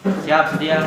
Siap, sedia.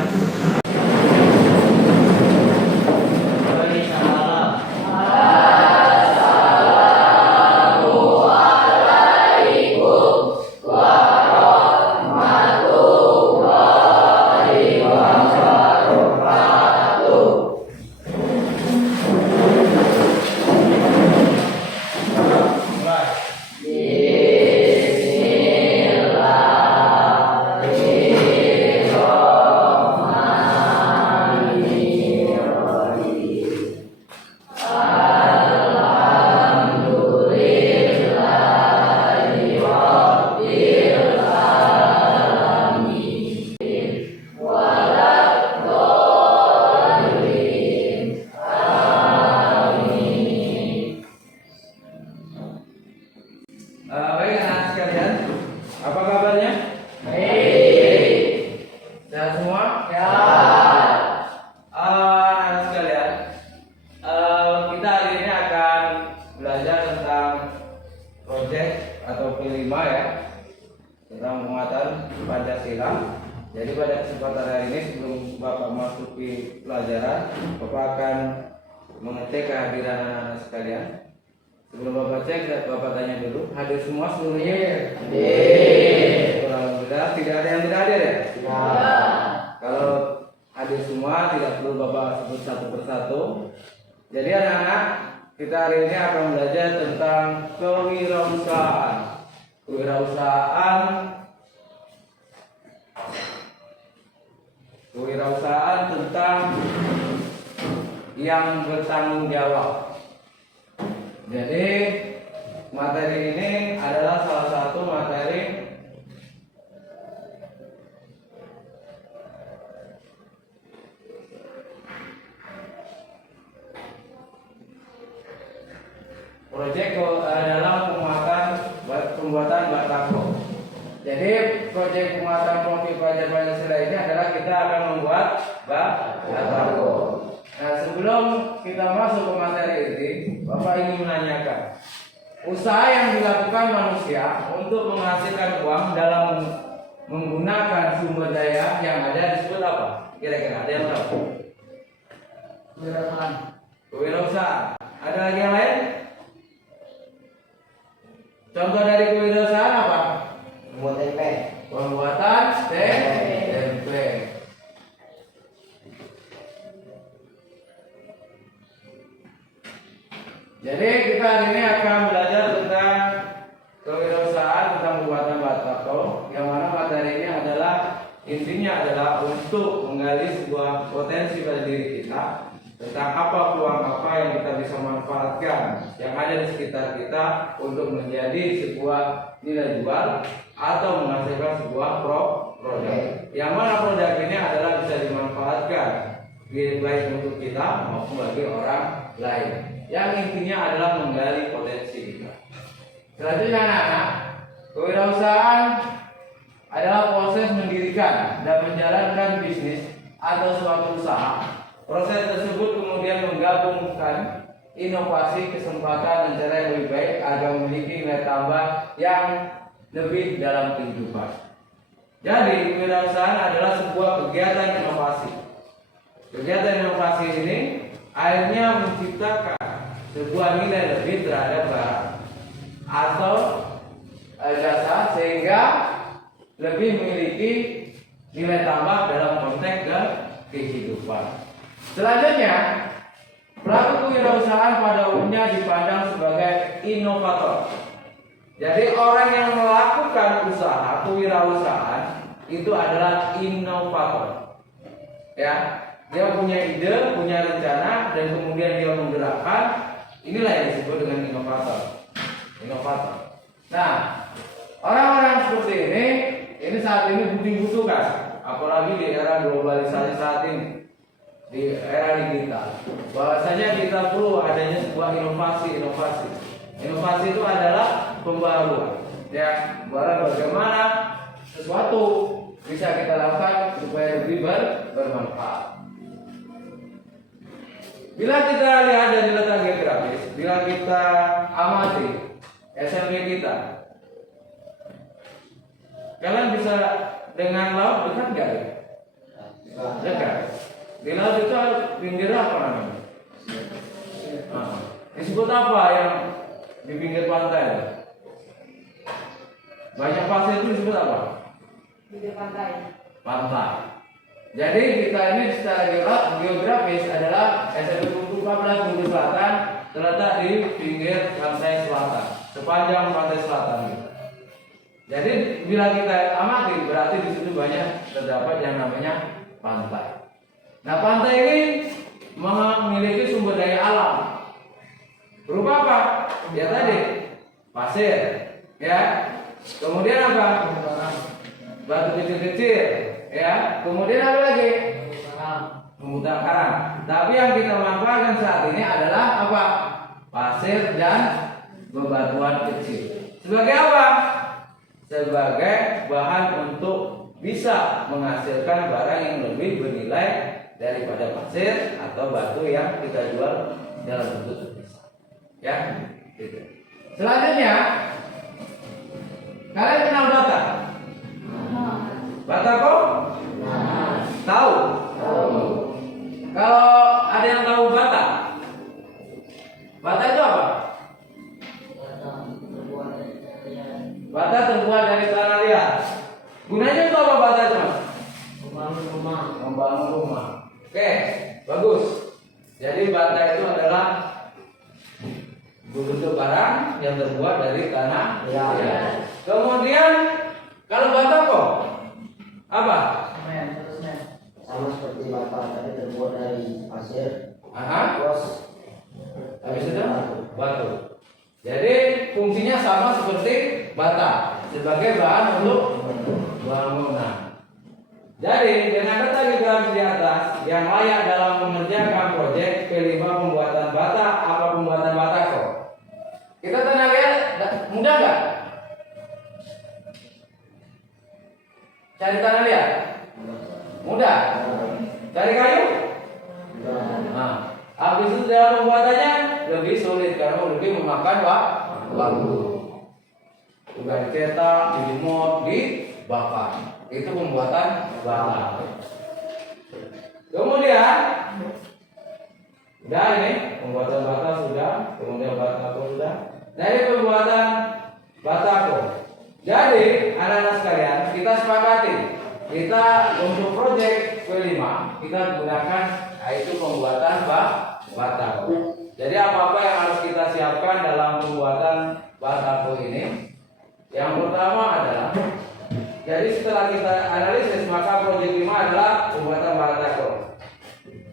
Baik anak sekalian, apa kabarnya? Baik. Sehat semua? Ya. Anak sekalian, kita hari ini akan belajar tentang proyek atau P5 ya, tentang penguatan Pancasila. Jadi pada kesempatan hari ini sebelum Bapak masuki pelajaran, Bapak akan mengecek kehadiran anak-anak sekalian. Sebelum Bapak cek, Bapak tanya dulu, hadir semua seluruhnya? Hadir. Alhamdulillah, tidak ada yang tidak hadir ya? Ya. Kalau hadir semua, tidak perlu Bapak sebut satu persatu. Jadi anak-anak, kita hari ini akan belajar tentang kewirausahaan. Kewirausahaan tentang yang bertanggung jawab. Jadi materi ini adalah salah satu materi proyek dalam pembuatan batako. Jadi proyek pembuatan profil pelajar Pancasila ini adalah kita akan membuat batako. Nah, sebelum kita masuk ke materi ini, Bapak ingin menanyakan, usaha yang dilakukan manusia untuk menghasilkan uang dalam menggunakan sumber daya yang ada disebut apa? Kira-kira ada yang tahu? Kewirausahaan. Ada lagi yang lain? Contoh dari kewirausahaan apa? Membuat tempe. Pembuatan tempe. Jadi kita hari ini akan belajar tentang kewirausahaan, tentang pembuatan batako, yang mana materi ini adalah intinya adalah untuk menggali sebuah potensi pada diri kita tentang apa peluang apa yang kita bisa manfaatkan yang ada di sekitar kita untuk menjadi sebuah nilai jual atau menghasilkan sebuah produk. Yang mana produk ini adalah bisa dimanfaatkan baik untuk kita maupun bagi orang lain. Yang intinya adalah menggali potensi kita. Selanjutnya anak-anak, kewirausahaan adalah proses mendirikan dan menjalankan bisnis atau suatu usaha. Proses tersebut kemudian menggabungkan inovasi, kesempatan, dan cara yang lebih baik agar memiliki nilai tambah yang lebih dalam kehidupan. Jadi kewirausahaan adalah sebuah kegiatan inovasi. Kegiatan inovasi ini akhirnya menciptakan sebuah nilai lebih terhadap barang atau jasa sehingga lebih memiliki nilai tambah dalam konteks kehidupan. Selanjutnya, pelaku kewirausahaan pada umumnya dipandang sebagai inovator. Jadi orang yang melakukan usaha kewirausahaan itu adalah inovator. Ya, dia punya ide, punya rencana, dan kemudian dia menggerakkan. Inilah yang disebut dengan inovator. Nah, orang-orang seperti ini saat ini dibutuhkan, apalagi di era globalisasi saat ini, di era digital. Bahwasanya kita perlu adanya sebuah inovasi. Inovasi itu adalah pembaruan. Ya, bagaimana sesuatu bisa kita lakukan supaya lebih bermanfaat. Bila kita lihat dari letak geografis, bila kita amati SMP kita, kalian bisa dengan laut dekat nggak ya? Dekat. Di laut itu pinggir apa namanya? Disebut apa yang di pinggir pantai? Banyak pasir itu disebut apa? Pinggir pantai. Pantai. Jadi kita ini secara geografis adalah SMPN 14 Bumi Selatan terletak di pinggir pantai selatan, sepanjang pantai selatan. Jadi bila kita amati berarti di situ banyak terdapat yang namanya pantai. Nah, pantai ini memiliki sumber daya alam. Berupa apa? Ya tadi pasir, ya. Kemudian apa? Batu kecil-kecil, ya. Kemudian apa lagi? Pembutaan karang. Tapi yang kita manfaatkan saat ini adalah apa? Pasir dan bebatuan kecil. Sebagai apa? Sebagai bahan untuk bisa menghasilkan barang yang lebih bernilai daripada pasir atau batu yang kita jual dalam bentuk terpisah. Ya, gitu. Selanjutnya, kalian kenal bata? Bata kok? Tahu? Kalau ada yang tahu bata? Bata itu apa? Bata terbuat dari tanah liat. Gunanya itu apa bata itu, Mas? Membangun rumah. Oke, bagus. Jadi bata itu adalah bentuk barang yang terbuat dari tanah liat. Kemudian kalau bata kok apa? Sama seperti bata tadi terbuat dari pasir. Terus habis itu batu. Jadi fungsinya sama seperti bata sebagai bahan untuk bangunan. Jadi dengan data geografis di atas yang layak dalam mengerjakan proyek P5 pembuatan bata apa pembuatan bata kok? Kita tanya lihat mudah nggak? Cari tanah liat? Mudah. Cari kayu? Nah, habis itu dalam pembuatannya lebih sulit karena lebih memakan waktu. Udah dicetak, dijemur, dibakar. Itu pembuatan bata. Kemudian, udah ini pembuatan bata sudah, kemudian batako sudah. Dari pembuatan batako. Jadi anak-anak sekalian kita sepakati kita untuk proyek P5 kita gunakan yaitu pembuatan batako. Jadi apa-apa yang harus kita siapkan dalam pembuatan batako ini, yang pertama adalah jadi setelah kita analisis maka proyek 5 adalah pembuatan batako.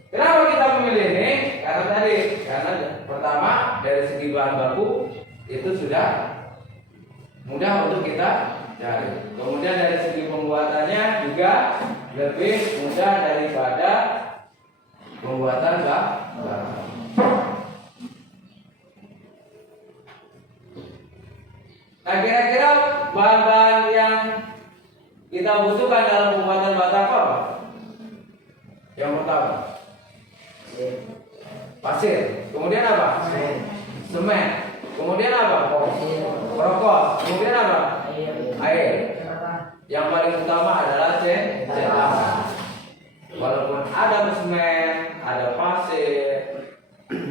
Kenapa kita memilih ini? Karena pertama dari segi bahan baku itu sudah mudah untuk kita cari. Kemudian dari segi pembuatannya juga lebih mudah daripada pembuatan bata. Nah, kira-kira bahan-bahan yang kita butuhkan dalam pembuatan bata apa? Yang pertama pasir. Kemudian apa? Semen. Kemudian apa? Rokok. Kemudian apa? Air. Yang paling utama adalah cetakan. Walaupun ada semen, ada pasir,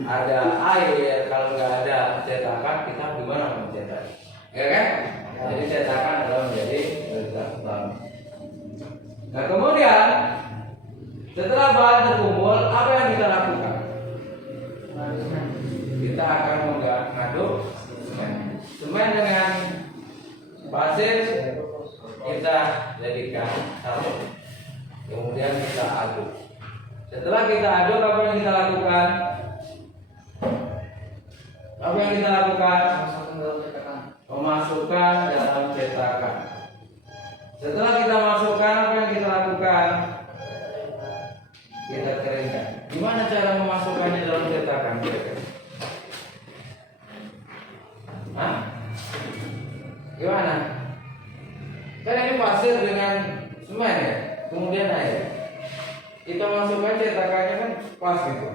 ada air, kalau nggak ada cetakan kita gimana mencetak? Ya kan? Jadi cetakan adalah menjadi prioritas utama. Nah, kemudian setelah bahan terkumpul, apa yang kita lakukan? Kita akan mengaduk semen dengan pasir, kita jadikan satu. Kemudian kita aduk. Setelah kita aduk, apa yang kita lakukan? Apa yang kita lakukan? Memasukkan dalam cetakan. Setelah kita masukkan, apa yang kita lakukan? Kita keringkan. Gimana cara memasukkannya dalam cetakan? Hah? Gimana? Kan ini pasir dengan semen ya, kemudian air. Kita masukkan cetakannya kan pas gitu.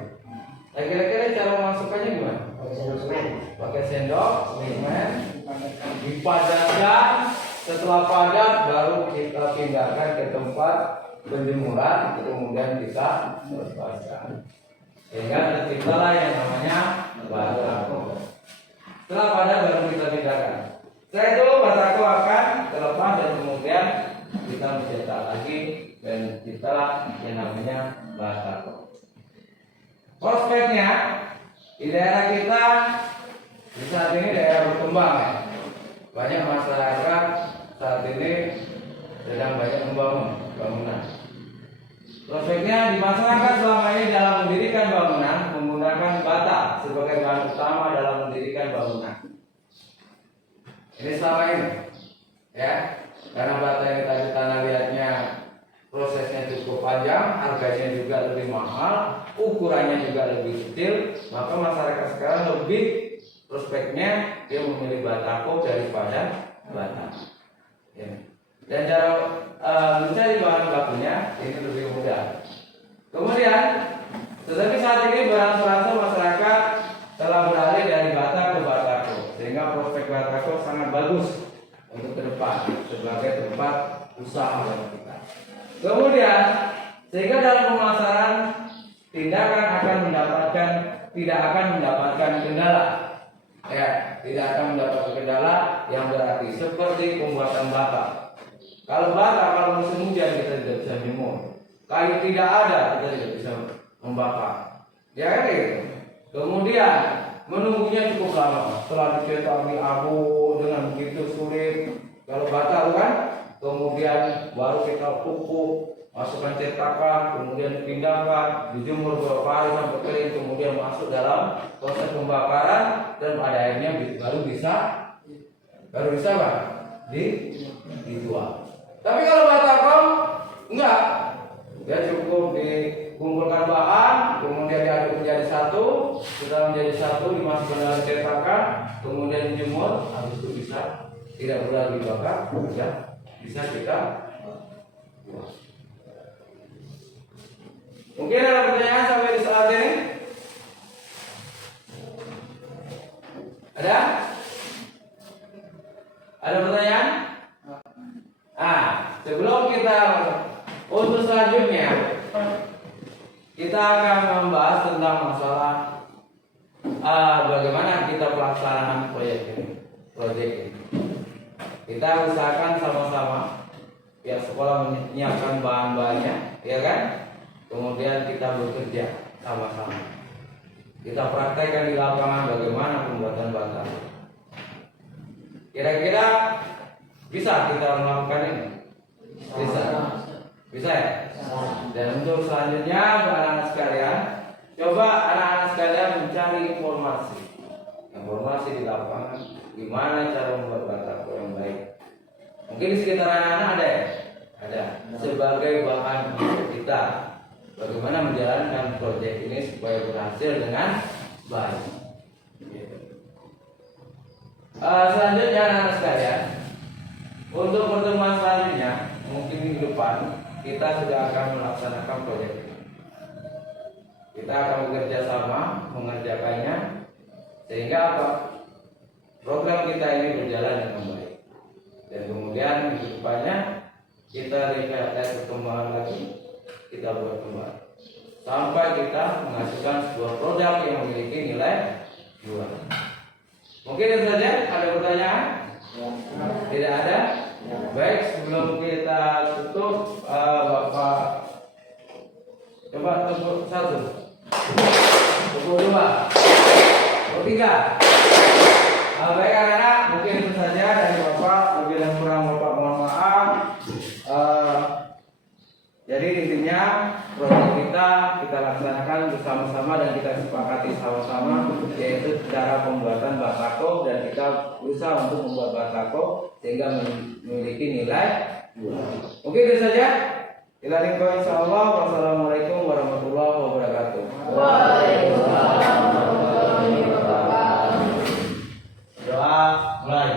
Nah, kira-kira cara memasukkannya gimana? Pakai sendok semen, dipadatkan. Setelah padat baru kita pindahkan ke tempat penjemuran, kemudian kita melepaskan. Sehingga terciptalah yang namanya batako. Setelah padat baru kita pindahkan. Setelah itu batako akan terlepas dan kemudian kita mencetak lagi dan ciptalah yang namanya batako. Prospeknya di daerah kita di saat ini daerah berkembang ya. Banyak masyarakat saat ini sedang banyak membangun bangunan. Prospeknya di masyarakat selama ini dalam mendirikan bangunan menggunakan bata sebagai bahan utama dalam mendirikan bangunan. Ini selama ini, ya, karena bata yang tadi tanah liatnya prosesnya cukup panjang, harganya juga lebih mahal, ukurannya juga lebih kecil, maka masyarakat sekarang lebih prospeknya dia memilih batako daripada bata. Ya. Dan cara mencari bahan bakunya ini lebih mudah. Kemudian, tetapi saat ini berangsur-angsur masyarakat telah beralih dari bata ke batako, sehingga prospek batako sangat bagus untuk ke depan sebagai tempat usaha bagi kita. Kemudian, sehingga dalam pemasaran tidak akan mendapatkan kendala. Ya, tidak akan mendapatkan kendala yang berarti seperti pembuatan bata. Kalau bata, kalau musim hujan kita tidak bisa jemur. Kayu tidak ada, kita tidak bisa membakar. Ya kan gitu. Kemudian menunggunya cukup lama. Setelah dicetak di abu dengan begitu sulit. Kalau bata kan, kemudian baru kita pupuk, masukkan cetakan, kemudian dipindahkan, dijemur beberapa hari sampai kering, kemudian masuk dalam proses pembakaran dan pada akhirnya baru bisa apa? Dijual. Tapi kalau batako enggak, ya cukup dikumpulkan bahan, kemudian diaduk menjadi satu, setelah menjadi satu dimasukkan dalam cetakan, kemudian dijemur, habis itu bisa tidak perlu lagi dibakar, ya bisa kita buang. Mungkin ada pertanyaan sampai di saat ini? Ada? Ada pertanyaan? Sebelum kita untuk selanjutnya kita akan membahas tentang masalah bagaimana kita pelaksanaan proyek ini. Kita usahakan sama-sama pihak sekolah menyiapkan bahan-bahannya, ya kan? Kemudian kita bekerja sama-sama. Kita praktekkan di lapangan bagaimana pembuatan bata. Kira-kira bisa kita melakukan ini? Bisa ya? Dan untuk selanjutnya anak-anak sekalian, coba anak-anak sekalian mencari informasi di lapangan, gimana cara membuat batako yang baik. Mungkin di sekitar anak-anak ada ya? Ada. Sebagai bahan kita, bagaimana menjalankan proyek ini supaya berhasil dengan baik. Selanjutnya anak-anak sekalian, untuk pertemuan selanjutnya mungkin minggu depan kita sudah akan melaksanakan proyek ini. Kita akan bekerja sama mengerjakannya sehingga apa? Program kita ini berjalan dengan baik. Dan kemudian minggu depannya kita lihat perkembangan lagi, kita buat kembali sampai kita menghasilkan sebuah produk yang memiliki nilai jual. Mungkin itu saja. Ada pertanyaan? Tidak ada? Baik, sebelum kita tutup, Bapak coba tepuk satu, tepuk dua, tepuk tiga. Baik anak-anak, mungkin itu saja dari Bapak. Lebih dan kurang Bapak mohon maaf. Jadi intinya proyek kita laksanakan bersama-sama dan kita sepakati sama-sama, yaitu cara pembuatan batako, dan kita berusaha untuk membuat batako sehingga memiliki nilai jual. Mungkin itu saja. Ila liqa insyaallah. Wassalamualaikum warahmatullahi wabarakatuh. Waalaikumsalam warahmatullahi wabarakatuh. Doa mulai.